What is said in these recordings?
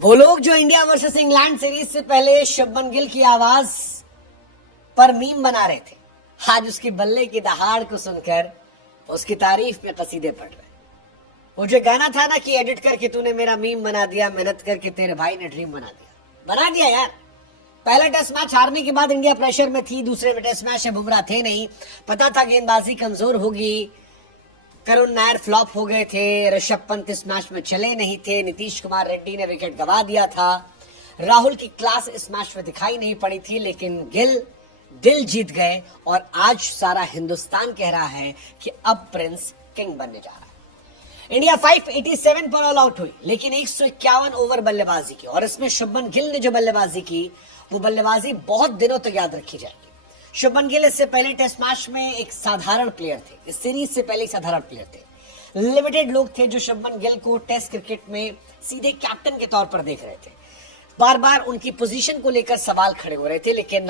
वो लोग जो इंडिया वर्सेस इंग्लैंड सीरीज से पहले शुभमन गिल की आवाज पर मीम बना रहे थे, आज उसकी बल्ले की दहाड़ को सुनकर उसकी तारीफ में कसीदे पढ़ रहे। वो जो गाना था ना कि एडिट करके तूने मेरा मीम बना दिया, मेहनत करके तेरे भाई ने ड्रीम बना दिया यार। पहला टेस्ट मैच हारने के बाद इंडिया प्रेशर में थी, दूसरे में टेस्ट मैच में बुमराह थे नहीं, पता था गेंदबाजी कमजोर होगी, करुण नायर फ्लॉप हो गए थे, ऋषभ पंत इस मैच में चले नहीं थे, नीतीश कुमार रेड्डी ने विकेट गंवा दिया था, राहुल की क्लास इस मैच में दिखाई नहीं पड़ी थी, लेकिन गिल दिल जीत गए और आज सारा हिंदुस्तान कह रहा है कि अब प्रिंस किंग बनने जा रहा है। इंडिया 587 पर ऑल आउट हुई, लेकिन 151 ओवर बल्लेबाजी की, और इसमें शुभमन गिल ने जो बल्लेबाजी की वो बल्लेबाजी बहुत दिनों तक याद रखी जाएगी। शुभमन गिल इससे पहले टेस्ट मैच में एक साधारण प्लेयर थे, इस सीरीज से पहले एक साधारण प्लेयर थे। लिमिटेड लोग थे जो शुभमन गिल को टेस्ट क्रिकेट में सीधे कैप्टन के तौर पर देख रहे थे। बार बार उनकी पोजीशन को लेकर सवाल खड़े हो रहे थे, लेकिन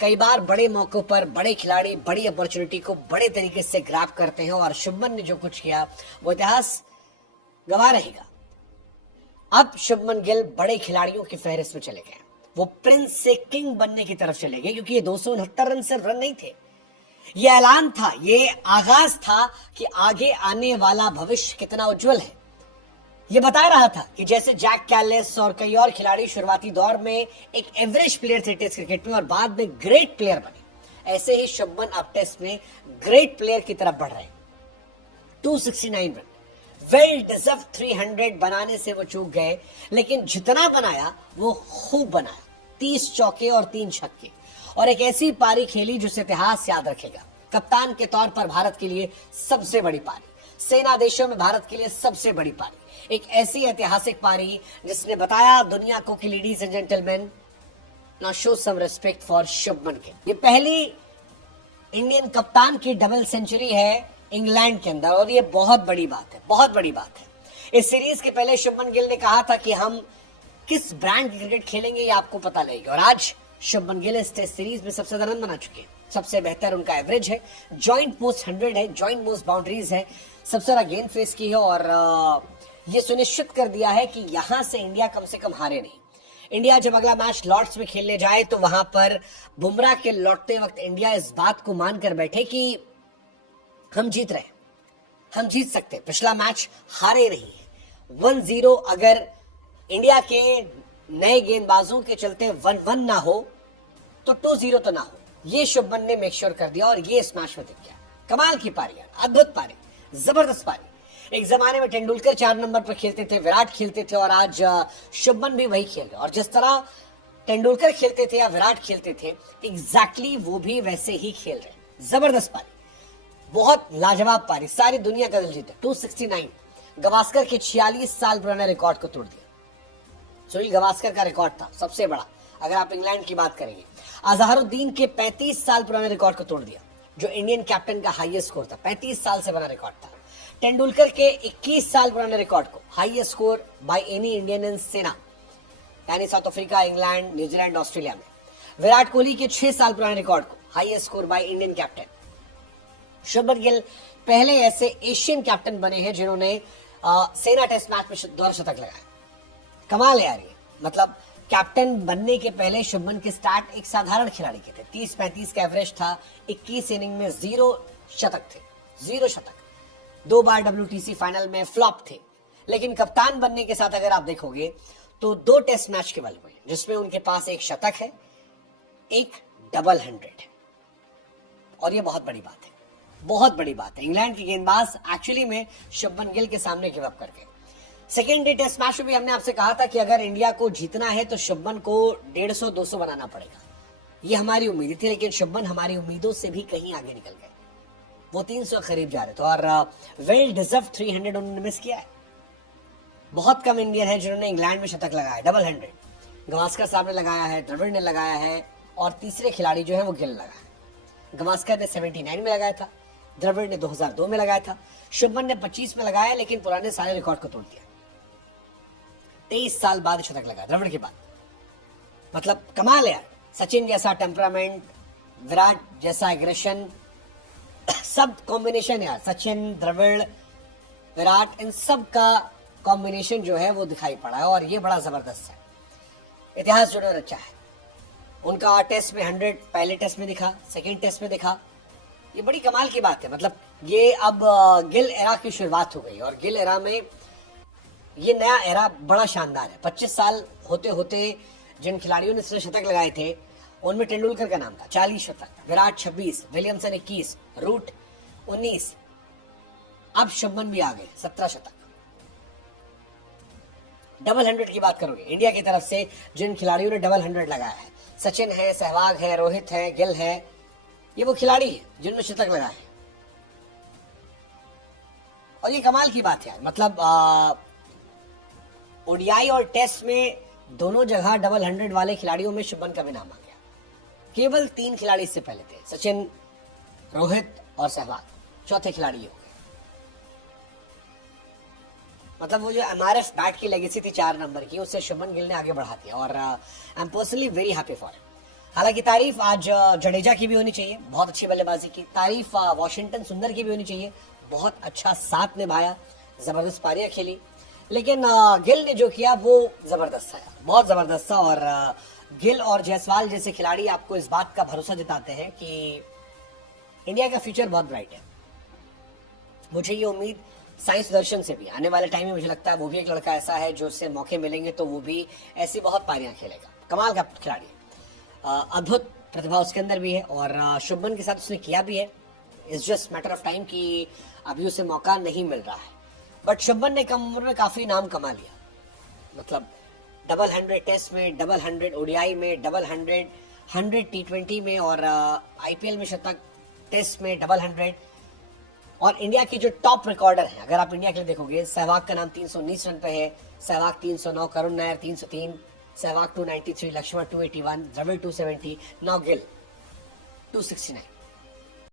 कई बार बड़े मौकों पर बड़े खिलाड़ी बड़ी अपॉर्चुनिटी को बड़े तरीके से ग्रैब करते हैं, और शुभमन ने जो कुछ किया वो इतिहास गवाह रहेगा। अब शुभमन गिल बड़े खिलाड़ियों की फहरिस्त में चले गए, वो प्रिंस से किंग बनने की तरफ चले गए, क्योंकि ये 269 रन सिर्फ रन नहीं थे, ये ऐलान था, ये आगाज था कि आगे आने वाला भविष्य कितना उज्जवल है। ये बता रहा था कि जैसे जैक कैलिस और कई और खिलाड़ी शुरुआती दौर में एक एवरेज प्लेयर थे टेस्ट क्रिकेट में और बाद में ग्रेट प्लेयर बने, ऐसे ही शुभमन अब टेस्ट में ग्रेट प्लेयर की तरफ बढ़ रहे हैं। 269 रन, वेल डिजर्व 300 बनाने से वो चूक गए, लेकिन जितना बनाया वो खूब बनाया, 30 चौके और 3 छक्के, और एक ऐसी पारी खेली जिसे इतिहास याद रखेगा। कप्तान के तौर पर भारत के लिए सबसे बड़ी पारी, सेना देशों में भारत के लिए सबसे बड़ी पारी, एक ऐसी ऐतिहासिक पारी जिसने बताया दुनिया को कि ladies and gentleman, now show some respect for Shubman Gill. ये पहली इंडियन कप्तान की डबल सेंचुरी है इंग्लैंड के अंदर, और ये बहुत बड़ी बात है, बहुत बड़ी बात है। इस सीरीज के पहले शुभमन गिल ने कहा था कि हम किस ब्रांड की क्रिकेट खेलेंगे ये आपको पता लगेगा, और आज शुभमन गिल इस टेस्ट सीरीज में सबसे ज्यादा रन बना चुके हैं, सबसे बेहतर उनका एवरेज है, जॉइंट मोस्ट 100 है, जॉइंट मोस्ट बाउंड्रीज है, सबसे ज्यादा गेंद फेस की है, और ये सुनिश्चित कर दिया है कि यहां से इंडिया कम से कम हारे नहीं। इंडिया जब अगला मैच लॉर्ड्स में खेलने जाए तो वहां पर बुमराह के लौटते वक्त इंडिया इस बात को मानकर बैठे कि हम जीत रहे, हम जीत सकते, पिछला मैच हारे नहीं है। 1-0 अगर इंडिया के नए गेंदबाजों के चलते 1-1 ना हो तो 2-0 तो ना हो, ये शुभमन ने मेक श्योर कर दिया, और ये इस मैच में दिख गया। कमाल की पारी, अद्भुत पारी, जबरदस्त पारी। एक जमाने में तेंदुलकर 4 नंबर पर खेलते थे, विराट खेलते थे, और आज शुभमन भी वही खेल रहे, और जिस तरह तेंदुलकर खेलते थे या विराट खेलते थे एग्जैक्टली वो भी वैसे ही खेल रहे। जबरदस्त पारी, बहुत लाजवाब पारी, सारी दुनिया का दिल जीता। 269 गवास्कर के 46 साल पुराने रिकॉर्ड को तोड़ दिया। सुनील गवास्कर का रिकॉर्ड था सबसे बड़ा, अगर आप इंग्लैंड की बात करेंगे। अजहरुद्दीन के 35 साल पुराने रिकॉर्ड को तोड़ दिया, जो इंडियन कैप्टन का हाईएस्ट स्कोर था, 35 साल से बना रिकॉर्ड था। तेंदुलकर के 21 साल पुराने रिकॉर्ड को, highest score by any Indian in सेना, यानी south Africa, England, New Zealand, Australia में। विराट कोहली के 6 साल पुराने रिकॉर्ड को, highest score by Indian captain. Shubman Gill पहले ऐसे एशियन कैप्टन बने हैं जिन्होंने सेना टेस्ट मैच में द्वारशतक लगाया। कमाल है यार ये, मतलब कैप्टन बनने के पहले शुभमन के स्टार्ट एक साधारण खिलाड़ी के थे, 30-35 का एवरेज था, 21 इनिंग में 0 शतक थे, 0 शतक, 2 बार WTC फाइनल में फ्लॉप थे। लेकिन कप्तान बनने के साथ अगर आप देखोगे तो 2 टेस्ट मैच केवल हुए जिसमें उनके पास एक शतक है, एक डबल 100 है, और ये बहुत बड़ी बात है, बहुत बड़ी बात है। इंग्लैंड के गेंदबाज एक्चुअली में शुभमन गिल के सामने गिव अप कर गए। सेकेंड डे टेस्ट मैच में भी हमने आपसे कहा था कि अगर इंडिया को जीतना है तो शुभमन को 150-200 बनाना पड़ेगा, ये हमारी उम्मीद थी, लेकिन शुभमन हमारी उम्मीदों से भी कहीं आगे निकल गए, वो 300 करीब जा रहे थे, और वेल डिजर्व 300 उन्होंने मिस किया है। बहुत कम इंडियन है जिन्होंने इंग्लैंड में शतक लगाया, डबल 100 गवास्कर साहब ने लगाया है, द्रविड़ ने लगाया है, और तीसरे खिलाड़ी जो है वो गिल लगाया। गवास्कर ने 79 में लगाया था, द्रविड़ ने 2002 में लगाया था, शुभमन ने 25 में लगाया, लेकिन पुराने सारे रिकॉर्ड को तोड़ दिया। 23 साल बाद शतक लगाया द्रविड़ के बाद, मतलब कमाल है यार। सचिन जैसा टेम्परामेंट, विराट जैसा एग्रेशन, सब कॉम्बिनेशन यार, सचिन, द्रविड़, विराट, इन सब का कॉम्बिनेशन जो है वो दिखाई पड़ा है और ये बड़ा जबरदस्त है। इतिहास जो है रचा है उनका। टेस्ट में 100 पहले टेस्ट में दिखा, सेकेंड टेस्ट में दिखा। ये बड़ी कमाल की बात है। मतलब ये अब गिल एरा की शुरुआत हो गई और गिल एरा में ये नया एरा बड़ा शानदार है। 25 साल होते होते जिन खिलाड़ियों ने शतक लगाए थे उनमें तेंदुलकर का नाम था, 40 शतक, विराट 26, विलियमसन 21, रूट 19, अब शुभमन भी आ गए 17 शतक। डबल 100 की बात करोगे इंडिया की तरफ से जिन खिलाड़ियों ने डबल 100 लगाया है, सचिन है, सहवाग है, रोहित है, गिल है, ये वो खिलाड़ी है जिन्होंने शतक लगाए हैं। और ये कमाल की बात है। मतलब ओडीआई और टेस्ट में दोनों जगह डबल 100 वाले खिलाड़ियों में शुभमन का भी नाम आ गया। केवल 3 खिलाड़ी इससे पहले थे, सचिन, रोहित और सहवाग, चौथे खिलाड़ी हो गए। मतलब वो जो एमआरएफ बैट की लेगेसी थी 4 नंबर की, उससे शुभमन गिल ने आगे बढ़ा दिया और I am personally very happy for him. हालांकि तारीफ आज जडेजा की भी होनी चाहिए, बहुत अच्छी बल्लेबाजी की। तारीफ वॉशिंगटन सुंदर की भी होनी चाहिए, बहुत अच्छा साथ निभाया, जबरदस्त पारियां खेली। लेकिन गिल ने जो किया वो जबरदस्त था, बहुत जबरदस्त था। और गिल और जायसवाल जैसे खिलाड़ी आपको इस बात का भरोसा जताते हैं कि इंडिया का फ्यूचर बहुत ब्राइट है। मुझे ये उम्मीद साई सुदर्शन से भी आने वाले टाइम में, मुझे लगता है वो भी एक लड़का ऐसा है जो उससे मौके मिलेंगे तो वो भी ऐसी बहुत पारियां खेलेगा। कमाल का खिलाड़ी है, अद्भुत प्रतिभा उसके अंदर भी है और शुभमन के साथ उसने किया भी है। It's just matter of time कि अभी उसे मौका नहीं मिल रहा है। बट शुभमन ने कम उम्र में काफी नाम कमा लिया। मतलब डबल 100 टेस्ट में, डबल 100 ओडीआई में, डबल 100 T20 में और आईपीएल में शतक, टेस्ट में डबल 100। और इंडिया की जो टॉप रिकॉर्डर है, अगर आप इंडिया के लिए देखोगे, सहवाग का नाम 319 रन पे है, सहवाग 309, करुण नायर 303, सहवाग 293, लक्ष्मण 281, द्रविड़ 270, नाउ गिल 269।